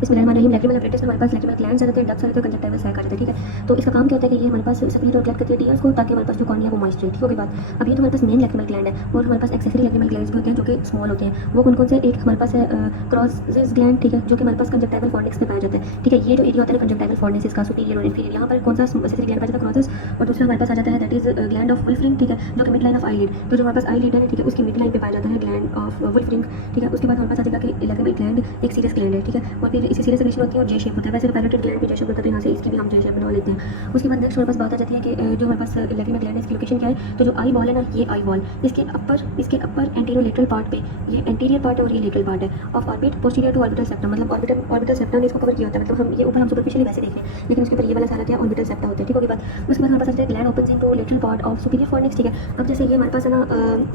बिस्मिल्लाहिर्रहमानिर्रहीम। Lacrimal apparatus में हमारे पास लैक्रिमल ग्लैंड्स आ जाते हैं, डक्ट्स आ जाते हैं, कंजक्टिवा सैक आ जाता है। ठीक है, तो इसका काम क्या होता है कि ये हमारे पास सेपरेट और कलेक्ट करती है टीयर्स को, ताकि हमारे पास जो कॉर्निया वो मॉइस्ट रहे। ठीक है, बात अब ये तो हमारे पास मेन लैक्रिमल ग्लैंड है, और हमारे पास एक्सेसरी लैक्रिमल ग्लैंड्स भी होते हैं जो कि स्मॉल होते हैं। वो कौन कौन से? एक हमारे पास है क्रॉसिस ग्लैंड, ठीक है, जो कि हमारे पास कंजक्टिवल फॉर्निक्स में पाया जाता है। ठीक है, ये जो एरिया होता है कंजक्टिवल फॉर्निक्स का सुपीरियर और इंफीरियर, यहाँ पर कौन सा एक्सेसरी ग्लैंड पाया जाता है? क्रॉसिस। और दूसरा हमारे पास आ जाता है that is gland of Wolfring, ठीक है, जो कि मिड लाइन ऑफ आईलिड। तो जो हमारे पास आईलिड है, ठीक है, उसकी मिड लाइन पे पाया जाता है ग्लैंड ऑफ वुल्फ रिंग। ठीक है, उसके बाद हमारे पास आ जाएगा कि लैक्रिमल ग्लैंड एक सीरियस ग्लैंड है। ठीक है, और फिर इसी सीरियस सेक्रेशन होती है और जे शेप होता है। वैसे पैरेटल ग्लैंड भी जे शेप होता है, तो यहाँ से इसकी भी हम जे शेप बना लेते हैं। उसके बाद नेक्स्ट हमारे पास बात आ जाती है कि जो हमारे पास लैक्रिमल ग्लैंड है, इसकी लोकेशन क्या है? तो जो आई बॉल है ना, ये आई बॉल, इसके अपर एंटीरियर लेटरल पार्ट पे, ये एंटीरियर पार्ट है और ये लेटरल पार्ट है of orbit posterior to orbital septum. मतलब ऑर्बिटल सेप्टम ने इसको कवर किया होता है। मतलब हम ये ऊपर हम सुपरफिशियली वैसे देख रहे हैं, लेकिन उसके ऊपर ये वाला सारा क्या ऑर्बिटल सेप्टा होता है। ठीक है, बात उसके बाद हमारे पास gland opens into lateral part of superior fornix. ठीक है, अब जैसे ये हमारे पास है ना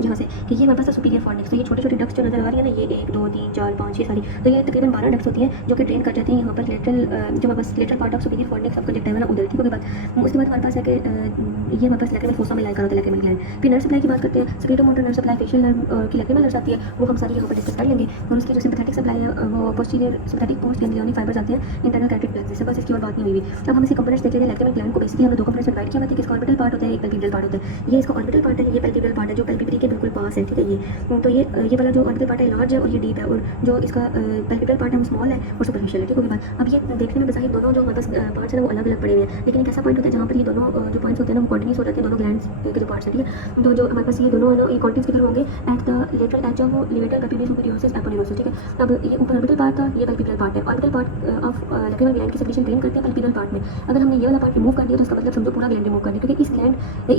यहाँ से कि ये हमारे पास सुपीरियर फॉर्निक्स, तो ये छोटे छोटे डक्ट्स जो नजर आ रही है ना, ये 1 2 3 4 5 6 सारी, तो ये तकरीबन 12 डक्ट्स होती हैं जो कि ड्रेन कर जाती हैं यहाँ पर लेटरल, जो हमारे पास lateral part of superior fornix of conjunctiva ना उधर। ठीक है, बात उसके बाद हमारे पास है कि ये हमारे पास लैक्रिमल फोसा में लाइन कर होता है लैक्रिमल ग्लैंड। फिर नर्व सप्लाई की बात करते हैं, सेक्रेटोमोटर नर्व सप्लाई, फेशियल नर्व की लैक्रिमल नर्व आती है, वो हम सारी यहाँ पर डिस्कस कर लेंगे। और उसकी जो सिंपैथेटिक सप्लाई है वो posterior sympathetic post ganglionic fibres आते हैं इंटरनल कैरोटिड प्लेक्सस से, बस इसकी और बात नहीं हुई। अब हम इसे कंपोनेंट्स देख लेते हैं। लैक्रिमल ग्लैंड को बेसिकली हमने दो कंपोनेंट्स में डिवाइड किया हुआ है, इसका ऑर्बिटल पार्ट होता है, एक पैल्पेब्रल पार्ट होता है। ये इसका ऑर्बिटल पार्ट है, ये पैल्पेब्रल पार्ट है जो पैल्पेब्री के बिल्कुल पास है। ठीक है, ये तो ये वाला जो ऑर्बिटल पार्ट है लार्ज है और ये डीप है, और जो इसका पैल्पेब्रल पार्ट है वो स्मॉल है और सुपरफिशियल है। ठीक है, अब ये देखने में बजाहिर दोनों जो हमारे पास पार्ट्स हैं वो अलग अलग पड़े हुए हैं, लेकिन एक ऐसा पॉइंट होता है जहाँ पर ये दोनों जो पॉइंट्स होते हैं ना वो कॉन्टिन्यूस हो जाते हैं, दोनों ग्लैंड्स के जो पार्ट्स हैं। ठीक है, तो जो हमारे पास ये दोनों है ना, ये कॉन्टिन्यूस किधर होंगे? At the lateral edge of lateral palpebral superioris aponeurosis. ठीक है, अब ये ऊपर ऑर्बिटल पार्ट था, ये पैल्पेब्रल पार्ट है। Orbital part of lacrimal gland की सेक्रेशन ड्रेन करते हैं पैल्पेब्रल पार्ट में। अगर हमने ये वाला पार्ट रिमूव कर दिया तो इसका मतलब समझो पूरा ग्लैंड रिमूव कर दिया, क्योंकि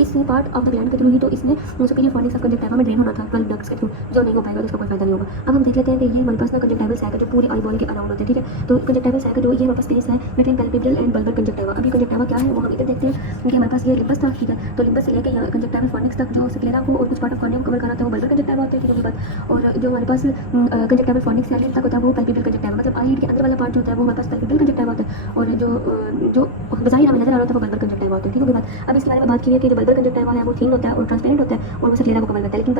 इस पार्ट ऑफ द ग्लैंड के थ्रू ही तो इसने सुपीरियर फॉर्निक्स ऑफ कंजक्टिवा में ड्रेन होना था 12 डक्ट्स के थ्रू, जो नहीं हो पाएगा तो इसका कोई फायदा नहीं होगा। अब हम देख लेते हैं कि ये हमारे पास ना कंजक्टिवल सैक है जो पूरी आई बॉल के अराउंड होते हैं। ठीक है, तो कंजक्टिवल सैक जो ये हमारे पास स्पेस है between palpebral and bulbar conjunctiva. अभी कंजक्टिवा क्या है वो हम इधर देखते हैं कि हमारे पास ये लिम्बस था। ठीक है, तो लिम्बस से लेकर यहाँ कंजक्टिवल फॉर्निक्स तक जो स्क्लेरा को और कुछ पार्ट ऑफ कॉर्निया को कवर करना था वो बल्बर कंजक्टिवा होता है। ठीक है, बात और जो हमारे पास कंजक्टिवल फॉर्निक्स से तक होता है वो पैल्पेब्रल कंजक्टिवा, मतलब आईलिड के अंदर वाला पार्ट जो होता है वो हमारे पास पैल्पेब्रल कंजक्टिवा होता है, और जो बज़ाहिर हमें नजर आ रहा था वो बल्बर कंजक्टिवा होता है। ठीक है, बात अब इसके बारे में बात की है कि जो बल्बर कंजक्टिवा है वो थिन होता है और ट्रांसपेरेंट होता है और वो स्क्लेरा को कवर करता है, लेकिन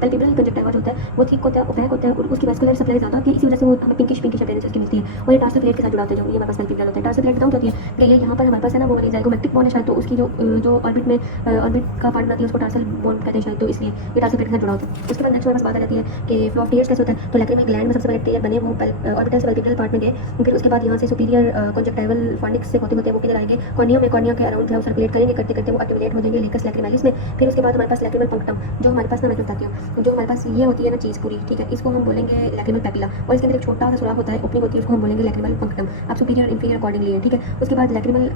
पैल्पेब्रल कंजक्टिवा जो होता है वो थिक होता है, ओपेक होता है और उसकी वैस्कुलर सप्लाई ज़्यादा होती है, इसी वजह से वो हमें पिंकिश अपीयरेंस की मिलती है। और ये टार्सल प्लेट के साथ जुड़ा होता है, जो ये हमारे पास पैल्पेब्रल होता है। टार्सल प्लेट बताऊँ क्या होती है कि ये यहाँ पर हमारे पास है ना वो वाली ज़ाइगोमेट्रिक बोन है शायद, तो उसकी जो ऑर्बिट में ऑर्बिट का पार्ट बनाती है उसको टार्सल बोन कहते हैं शायद, तो इसलिए ये टार्सल प्लेट के साथ जुड़ा होता है। उसके बाद नेक्स्ट हमारे पास बात आ जाती है कि फ्लो ऑफ टीयर्स कैसे होता है। तो लैक्रिमल ग्लैंड में सबसे पहले टीयर बने वो ऑर्बिटल से पैल्पेब्रल पार्ट में गए, फिर उसके बाद यहाँ से सुपीरियर कंजक्टिवल फॉर्निक्स से होते होते वो किधर आएंगे? कॉर्निया के अराउंड सर्कुलेट करेंगे, करते करते वो एक्टिवेट हो जाएंगे लेकस लैक्रिमैलिस में। फिर उसके बाद हमारे पास लैक्रिमल पंक्टम, जो हमारे पास ना मैं बताती हूँ, जो हमारे पास ये होती है ना चीज़ पूरी, ठीक है, इसको हम बोलेंगे लैक्रिमल पैपिला, और इसके अंदर एक छोटा सा सुराख होता है, ओपनिंग होती है, उसको हम बोलेंगे लैक्रिमल पंक्टम। आप सुपीरियर इंफीरियर अकॉर्डिंगली है। ठीक है, उसके बाद लैक्रिमल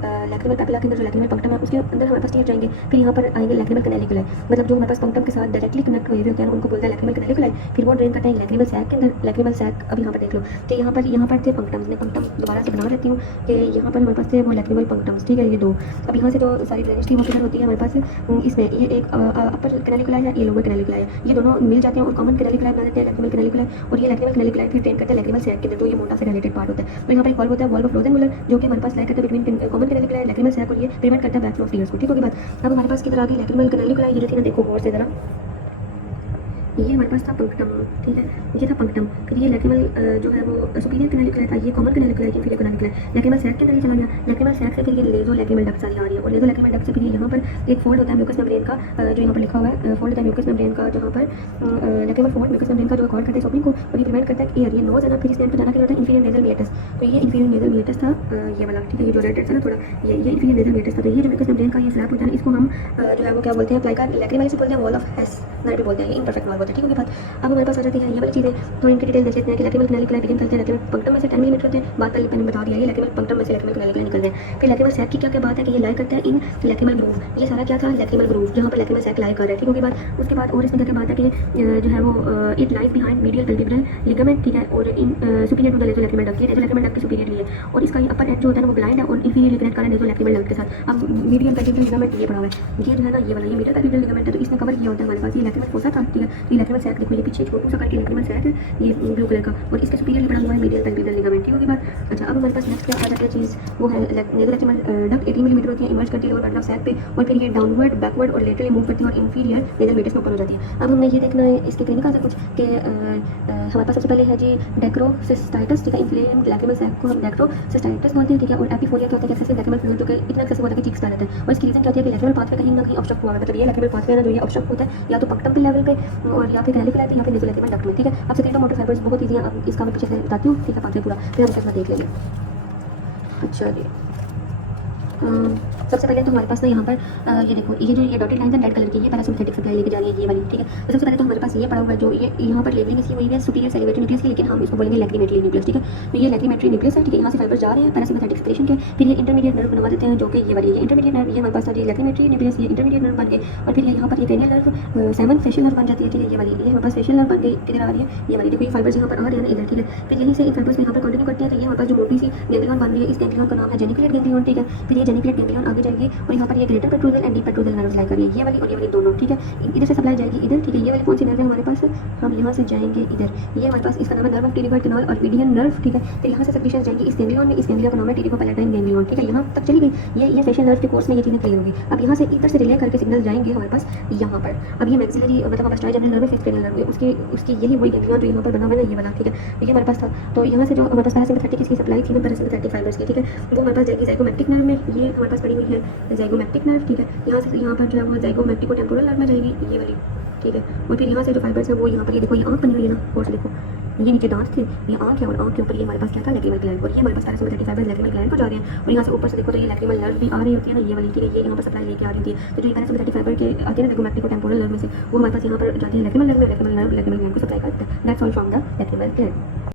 पैपिला के अंदर जो लैक्रिमल पंक्टम है उसके अंदर हमारे पास टीयर जाएंगे, फिर यहाँ पर आएंगे लैक्रिमल कैनालिकुलाई, मतलब जो हमारे पास पंक्टम के साथ डायरेक्टली कनेक्ट हुए होते हैं उनको बोलते हैं लैक्रिमल कैनालिकुलाई। फिर वो ड्रेन करते हैं लैक्रिमल सैक के अंदर। लैक्रिमल सैक अब यहाँ पर देख लो, तो यहाँ पर थे पंक्टम्स, मैं पंक्टम दोबारा से बना लेती हूँ कि यहाँ पर हमारे पास थे वो लैक्रिमल पंक्टम्स। ठीक है, ये दो। अब यहाँ से जो सारी ड्रेनेज थी वो किधर होती है हमारे पास इसमें, ये एक अपर कैनालिकुलाई है, ये लोअर कैनालिकुलाई है, ये दोनों मिल जाते हैं और कॉमन कैनालिकुलाई बना देते हैं लैक्रिमल कैनालिकुलाई, और ये लैक्रिमल कैनालिकुलाई फिर ड्रेन करते हैं लैक्रिमल सैक के अंदर, तो ये मोटा से रिलेटेड पार्ट होता है। तो यहाँ पर एक वाल्व होता है, वाल्व ऑफ रोजेनमुलर, जो कि हमारे पास लाइक करता है बिटवीन कॉमन कैनालिकुलाई लैक्रिमल सैक, और ये प्रिवेंट करता है बैकफ्लो ऑफ टीयर्स को। ठीक होगी बात। अब हमारे पास किधर आ गई लैक्रिमल कैनालिकुलाई, ये देखिए ना, देखो गौर से जरा, ये हमारे पास था पंक्टम। ठीक है, ये था पंक्टम, फिर ये लैक्रिमल जो है वो सुपीरियर कैनालिकुलाई था, ये कॉमन कैनालिकुलाई, इंफीरियर कैनालिकुलाई, लैक्रिमल सैक के अंदर ही चला गया। लैक्रिमल सैक से फिर ये लेजो लैक्रिमल डक्ट सारी आ रही है, और लेजो लैक्रिमल डक्ट से फिर यहाँ पर एक फोल्ड होता है म्यूकस मेम्ब्रेन का, जो यहाँ पर लिखा हुआ है फोल्ड होता है म्यूकस मेम्ब्रेन का, जहाँ पर लैक्रिमल फोल्ड म्यूकस मेम्ब्रेन का जो अकॉर्ड करता है ओपनिंग को, और ये प्रिवेंट करता है एयर, ये नोज है ना, फिर इसमें जाना क्या होता है इंफीरियर नेजल मिएटस, तो ये इंफीरियर नेजल मिएटस था ये वाला। ठीक है, ये जो रेड था ना थोड़ा, ये इंफीरियर नेजल मिएटस था, तो ये जो म्यूकस मेम्ब्रेन का ये फ्लैप होता है इसको हम जो है वो क्या बोलते हैं, अप्लाई का लैक्रिमल से बोलते हैं वॉल ऑफ हेस भी बोलते हैं, इम्परफेक्ट वॉल बोलते हैं। ठीक है, बात अब हमारे पास आ जाती है ये वाली चीज़ें, तो इनकी डिटेल देख लेते हैं कि लैक्रिमल कैनालिकुलाई बिगिन करते हैं लैक्रिमल पंक्टम में से 10 मिलीमीटर होते हैं, बात पहले मैंने बता दिया, ये लैक्रिमल पंक्टम में से लैक्रिमल कैनालिकुलाई निकल रहे हैं। फिर लैक्रिमल सैक की क्या बात है कि ये लाई करता है इन लैक्रिमल ग्रूव, ये सारा क्या था लैक्रिमल ग्रूव, जहाँ पर लैक्रिमल सैक लाई कर रहा है। ठीक होगी बात। उसके बाद और इसमें क्या बात है कि जो है वो it lies behind medial palpebral ligament. ठीक है, और in superior to the naso lacrimal duct, ये लेजो लैक्रिमल डक्ट की सुपीरियर है, और इसका अपर एंड जो होता है ना वो ब्लाइंड है और इंफीरियर कनेक्ट कर रहा है लेजो लैक्रिमल डक्ट के साथ। अब मीडियल पैल्पेब्रल लिगामेंट ये पड़ा हुआ है, ये जो है ना ये वाला ये मीडियल पैल्पेब्रल लिगामेंट है, तो इसने कवर किया होता है हमारे पास ये लैक्रिमल फोसा था। ठीक है, ये लैक्रिमल सैक देखो, ये पीछे छोटू सा करके लैक्रिमल सैक है, ये ब्लू कलर का, और इसके सुपीरियर पड़ा हुआ है मीडियल पैल्पेब्रल लिगामेंट। ठीक होगी बात। अच्छा, अब हमारे पास नेक्स्ट क्या आ जाती है चीज़, वो है नेज़ोलैक्रिमल डक्ट 18 मिलीमीटर होती है, इमर्ज करती है लोअर बटन ऑफ सैक पे, और फिर ये डाउनवर्ड, बैकवर्ड और लेटरली मूव करती है और इंफीरियर नेजल मेटस में ओपन हो जाती है। अब हमने ये देखना है इसके क्लिनिकल से कुछ कि हमारे पास सबसे पहले है जी डेक्रोसिस्टाइटिस, ठीक है, इन्फ्लेम्ड लैक्रिमल सैक को हम डेक्रोसिस्टाइटिस बोलते हैं, ठीक है, और एपिफोलिया क्या होता है, एक्सेसिव लैक्रिमल फ्लूइड जो कि इतना एक्सेसिव होता है कि चीक्स आ जाता है, और इसकी रीजन क्या होती है कि लैक्रिमल पाथवे कहीं ना कहीं ऑब्स्ट्रक्ट हुआ है, मतलब ये लैक्रिमल पाथवे है ना जो ये ऑब्स्ट्रक्ट होता है या तो पक्टम के लेवल पे और या फिर कैलिकुला पे या फिर नेज़ोलैक्रिमल डक्ट में, ठीक है। अब सेक्रेटरी मोटर फाइबर्स बहुत ईजी है, अब इसका मैं पीछे से बताती हूँ, ठीक है, पाथवे पूरा फिर हम इसका देख लेंगे। अच्छा जी, सबसे पहले तो हमारे पास ना यहाँ पर ये देखो, ये डॉटेड लाइंस है रेड कलर की, ये पैरासिम्पैथेटिक सप्लाई लेके जा रही है ये वाली, ठीक है। तो सबसे पहले तो हमारे पास ये पड़ा हुआ है जो ये यहाँ पर लेबलिंग इसकी हुई है सुपीरियर सेलिब्रेटरी न्यूक्लियस की, लेकिन हम इसको बोलेंगे लैक्रिमेटरी न्यूक्लियस, ठीक है। तो ये लैक्रिमेटरी न्यूक्लियस है, ठीक है, यहाँ से फाइबर्स जा रहे हैं पैरासिम्पैथेटिक सेक्रेशन के, फिर ये इंटरमीडिएट नर्व बनवा देते हैं जो कि ये वाली, ये इंटरमीडिएट नर्व, ये हमारे पास ये लैक्रिमेटरी न्यूक्लियस, ये इंटरमीडिएट नर्व बन गए, और फिर यहाँ पर ये क्रेनियल नर्व 7 फेशियल नर्व बन जाती है, ठीक है, ये वाली, ये हमारे पास फेशियल नर्व बन गई, किधर आ रही है ये वाली, देखो ये फाइबर्स यहाँ पर आ रहे हैं ना इधर, ठीक है। फिर यहीं से इन फाइबर्स में यहाँ पर कंटिन्यू करते हैं, तो ये हमारे पास जो मोटी सी गैंग्लियन बन रही है, इस गैंग्लियन का नाम है जेनिकुलेट गैंग्लियन, ठीक है। फिर ये जेनिकुलेट गैंग्लियन आगे जाएगी और यहाँ पर ये greater petrosal and deep petrosal nerve supply कर रही है, ये वाली और ये वाली दोनों, ठीक है। इधर से सप्लाई जाएगी इधर, ठीक है। ये वाली कौन सी नर्व है हमारे पास, हम यहाँ से जाएंगे इधर, ये हमारे पास इसका नाम है नर्व ऑफ टेरिबल कैनाल और मीडियन नर्व, ठीक है। फिर यहाँ से सेक्रेशन जाएंगी इस गैंग्लियन में, इस गैंग्लियन का नाम है टेरिबोपैलेटाइन गैंग्लियन, ठीक है। यहाँ तक चली गई, ये फेशियल नर्व के कोर्स में ये चीज़ें क्लियर होगी। अब यहाँ से इधर से रिले करके सिग्नल जाएंगे हमारे पास यहाँ पर, अब ये मैक्सिलरी मतलब हमारे trigeminal nerve fifth cranial nerve, उसकी यही वही गैंग्लियन जो यहाँ पर बना हुआ है ना ये वाला, ठीक है, ये हमारे पास था। तो यहाँ से जो हमारे पास पैरासिम्पैथेटिक इसकी सप्लाई थी ना पैरासिम्पैथेटिक फाइबर्स की, ठीक है, वो हमारे पास जाएगी ज़ाइगोमैटिक नर्व में, ये हमारे पास पड़ी हुई है ज़ाइगोमैटिक नर्व, ठीक है। यहाँ से यहाँ पर जो है वो ज़ाइगोमैटिको टेम्पोरल नर्व में जाएगी ये वाली, ठीक है। और फिर यहाँ से जो फाइबर्स है वो यहाँ पर ये देखो, ये आँख बनी हुई है ना, और देखो ये नीचे दांत थे, ये आँख है, और आँख के ऊपर ये हमारे पास क्या था लैक्रिमल ग्लैंड, और ये हमारे पास पैरासिम्पैथेटिक फाइबर्स लैक्रिमल ग्लैंड को जा रहे हैं, और यहाँ से ऊपर से देखो तो ये लैक्रिमल नर्व भी आ रही होती है ना ये वाली, ठीक है, ये यहाँ पर सप्लाई लेके आ रही होती है। तो जो ये पैरासिम्पैथेटिक फाइबर के आते हैं ना ज़ाइगोमैटिको टेम्पोरल नर्व में से, वो हमारे पास यहाँ पर जाती है लैक्रिमल नर्व में, लैक्रिमल नर्व लैक्रिमल ग्लैंड को सप्लाई करता है। That's all from the lacrimal gland.